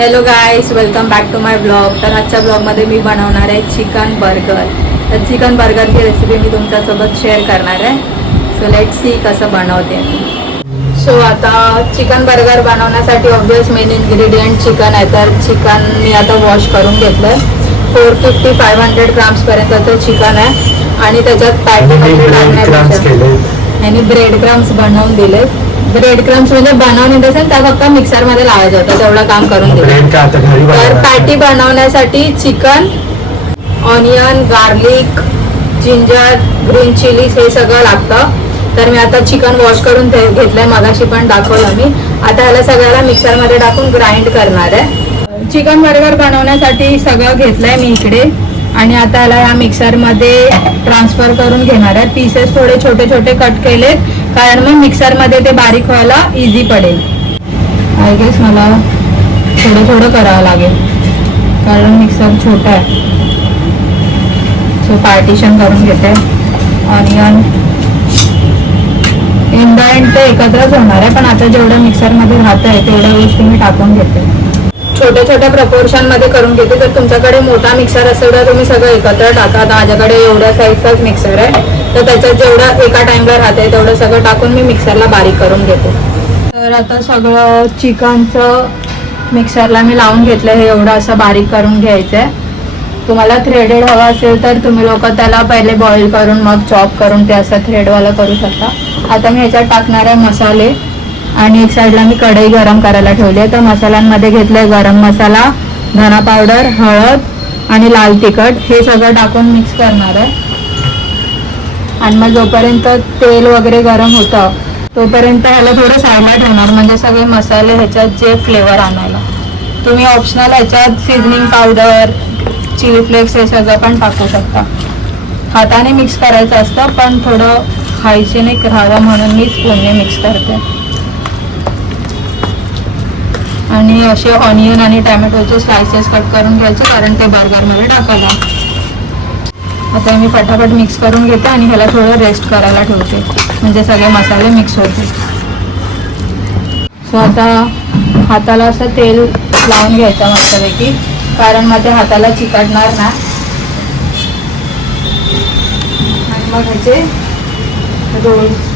Hello guys, welcome back to my blog. तर आजच्या ब्लॉगमध्ये मी बनवणार आहे चिकन बर्गर. तर चिकन बर्गरची रेसिपी मी तुमच्यासोबत शेअर करणार आहे. सो लेट्स सी कसं बनवते मी. सो आता चिकन बर्गर बनवण्यासाठी ऑब्वियस मेन इन्ग्रेडियंट चिकन आहे. तर चिकन मी आता वॉश करून घेतलं आहे. 450-500 ग्राम्सपर्यंतचं चिकन आहे आणि त्याच्यात पॅटी आणि ब्रेड क्रम्स बनवून दिले. ब्रेड क्रम्स म्हणजे बनवून देतात त्या फक्त मिक्सरमध्ये लावायचं होतं, तेवढं काम करून दिलं. तर पॅटी बनवण्यासाठी chicken, onion, garlic, ginger, green chillies हे सगळं लागतं. तर मी आता चिकन वॉश करून घेतलंय, मगाशी पण दाखवलं मी. आता ह्याला सगळ्याला मिक्सरमध्ये टाकून ग्राइंड करणार आहे. चिकन बर्गर बनवण्यासाठी सगळं घेतलंय मी इकडे आणि आता ह्याला या मिक्सरमध्ये ट्रान्सफर करून घेणार आहे. पीसेस थोडे छोटे छोटे कट केले कारण मग मिक्सरमध्ये ते बारीक व्हायला इझी पडेल. आय गेस मला थोडं थोडं करावं लागेल कारण मिक्सर छोटा आहे. सो पार्टिशन करून घेते. ऑनियन इन द एंड ते एकत्रच होणार आहे, पण आता जेवढं मिक्सरमध्ये राहतं आहे तेवढ्या गोष्टी मी टाकून घेते. छोट्या छोट्या प्रपोर्शनमध्ये करून घेते. जर तुमच्याकडे मोठा मिक्सर असेल तर तुम्ही सगळं एकत्र टाका. माझ्याकडे एवढ्या साईजचाच मिक्सर आहे, तर त्याच्यात जेवढं एका टाइमला राहते तेवढं सगळं टाकून मी मिक्सरला बारीक करून घेते. तर आता सगळं चिकनचं मिक्सरला मी लावून घेतलं. हे एवढं असं बारीक करून घ्यायचं आहे. तुम्हाला थ्रेडेड हवा असेल तर तुम्ही लोक त्याला पहिले बॉईल करून मग चॉप करून ते असं थ्रेडवाला करू शकता. आता मी ह्याच्यात टाकणार आहे मसाले आणि एक साईडला मी कढई गरम करायला ठेवली आहे. तर मसाल्यांमध्ये घेतलंय गरम मसाला, धना पावडर, हळद आणि लाल तिखट. हे सगळं टाकून मिक्स करणार आहे आणि मग जोपर्यंत तेल वगैरे गरम होतं तोपर्यंत ह्याला थोडं साईडला ठेवणार, म्हणजे सगळे मसाले ह्याच्यात जे फ्लेवर आणायला. तुम्ही ऑप्शनल ह्याच्यात सीझनिंग पावडर, चिली फ्लेक्स हे सगळं पण टाकू शकता. हाताने मिक्स करायचं असतं, पण थोडं हायजेनिक राहावं म्हणून मी स्पूनने मिक्स करते. आणि असे ऑनियन आणि टॅमॅटोचे स्लायसेस कट करून घ्यायचे कारण ते बर्गरमध्ये टाकायला. आता मी पटापट मिक्स करून घेते आणि ह्याला थोडं रेस्ट करायला ठेवते म्हणजे सगळे मसाले मिक्स होते. सो आता हाताला असं तेल लावून घ्यायचं मस्तपैकी कारण मग ते हाताला चिकटणार ना. आणि मग ह्याचे रोल्स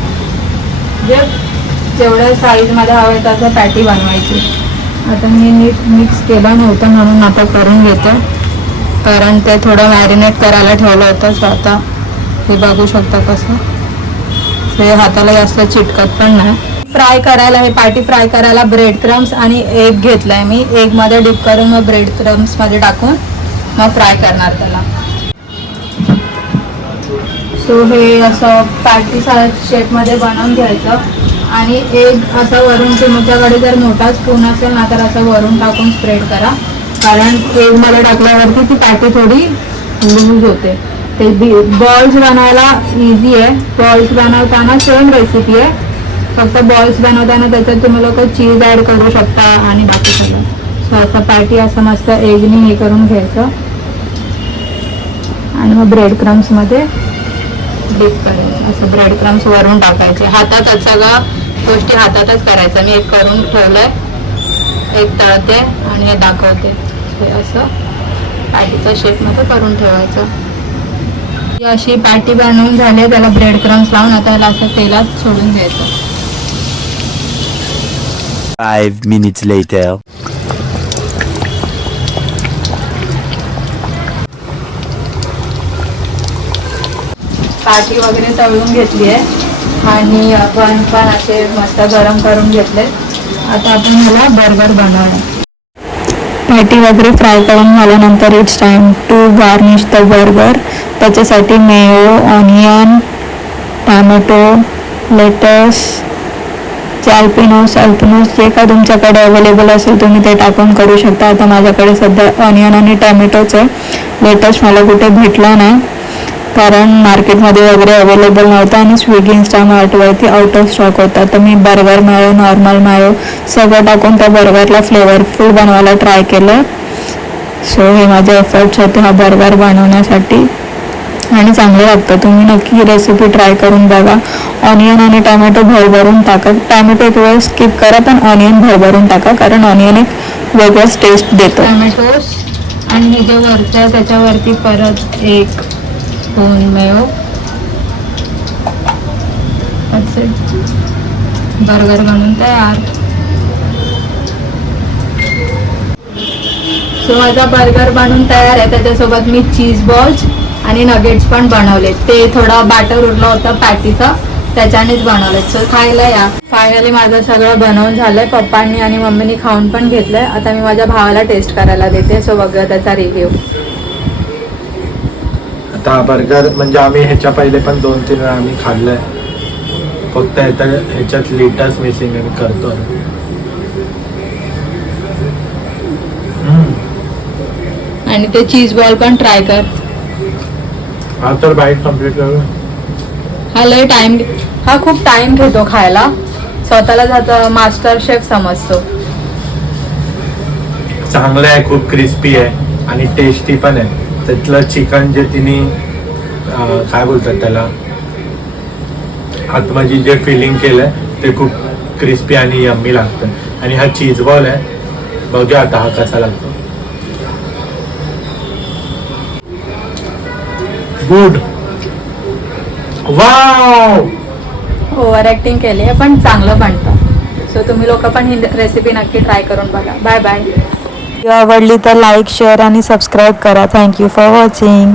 जेवढ्या साईजमध्ये हवे तसं पॅटी बनवायची. आता मी नीट मिक्स केलं नव्हतं म्हणून आता करून घेते कारण ते थोडं मॅरिनेट करायला ठेवलं होतं. सो आता हे बघू शकता कसं हे हाताला जास्त चिटकत पण नाही. फ्राय करायला हे पॅटी फ्राय करायला ब्रेड क्रम्स आणि एग घेतलं आहे मी. एगमध्ये डिप करून मग ब्रेड क्रम्समध्ये टाकून मग फ्राय करणार त्याला. सो हे असं पॅटी शेपमध्ये बनवून घ्यायचं आणि एग असं वरून तुमच्याकडे जर मोठा स्पून असेल ना तर असं वरून टाकून स्प्रेड करा कारण एगमध्ये टाकल्यावरती ती पॅटी थोडी लूज होते. ते बॉल्स बनवायला इझी आहे. बॉल्स बनवताना सेम रेसिपी आहे, फक्त बॉल्स बनवताना त्याच्यात तुम्ही लोक चीज ॲड करू शकता आणि बाकी सगळं. सो असं पॅटी असं मस्त एगनी हे करून घ्यायचं आणि मग ब्रेड क्रम्समध्ये डीप करायचं. असं ब्रेड क्रम्स वरून टाकायचे. हातातच सगळं गोष्टी हातातच करायचं. मी एक करून ठेवलंय, एक तळते आणि हे दाखवते. हे असं पॅटीच्या शेपमध्ये करून ठेवायचं. ही अशी पॅटी बनवून झाली. त्याला ब्रेड क्रम्स लावून आता याला असं तेलात सोडून द्यायचं. 5 minutes later. पॅटी वगैरे तळून घेतली आहे आणि आपण पण असे मस्त गरम करून घेतले. आता आपण ह्याला बर्गर बनवणार. पॅटी वगैरे फ्राय करून झाल्यानंतर it's time to garnish the burger. त्याच्यासाठी mayo, onion, tomato, lettuce, jalapenos, अल्पिनोस जे का तुमच्याकडे अवेलेबल असेल तुम्ही ते टाकून करू शकता. आता माझ्याकडे सध्या ऑनियन आणि टॅमॅटोच आहे. लेटस मला कुठे भेटला नाही कारण मार्केटमध्ये वगैरे अवेलेबल नव्हतं आणि स्विगी इंस्टामार्टवरती आउट ऑफ स्टॉक होता. तर मी बर्गर मायो, नॉर्मल मायो सगळं टाकून त्या बर्गरला फ्लेवरफुल बनवायला ट्राय केलं. सो हे माझे एफर्ट्स होते हा बर्गर बनवण्यासाठी. आणि चांगलं लागतं. तुम्ही नक्की ही रेसिपी ट्राय करून बघा. ऑनियन आणि टॅमॅटो भरभरून टाका. टॅमॅटो एक वेळ स्किप करा, पण ऑनियन भरभरून टाका, कारण ऑनियन एक वेगळाच टेस्ट देतो. टॅमॅटोस आणि हे जे वरचं आहे त्याच्यावरती परत 1 स्पून मेयो. बर्गर बनवून तयार. सो माझा बर्गर बनवून तयार आहे. त्याच्यासोबत मी चीज बॉल्स आणि नगेट्स पण बनवले. ते थोडा बॅटर उरला होता पॅटीचा, त्याच्यानेच बनवले. सो खायला या. फायनली माझं सगळं बनवून झालंय. पप्पांनी आणि मम्मीनी खाऊन पण घेतलंय. आता मी माझ्या भावाला टेस्ट करायला देते. सो बघूया त्याचा रिव्ह्यू. आता बर्गर म्हणजे आम्ही ह्याच्या पहिले पण 2-3 वेळा आम्ही खाल्लंय. फक्त ह्याच्यात लिटर्स मिसिंग आहे. करतो. आणि ते चीज बॉल पण ट्राय कर. हा तर बाईट कम्प्लीट करू. हा खूप टाइम घेतो खायला. स्वतःला त्याचा मास्टर शेफ समजतो. चांगलं आहे, खूप क्रिस्पी आहे आणि टेस्टी पण आहे. त्यातलं चिकन जे तिने काय बोलतात त्याला आतमध्ये जे फिलिंग केलंय ते खूप क्रिस्पी आणि यम्मी लागतं. आणि हा चीज बॉल आहे. बघूया आता हा कसा लागतो. गुड. वाव. ओव्हर ऍक्टिंग केली आहे, पण चांगलं बनतं. सो तुम्ही लोक पण ही रेसिपी नक्की ट्राय करून बघा. Bye bye. आवडली तर लाईक, शेअर आणि सबस्क्राईब करा. Thank you for watching.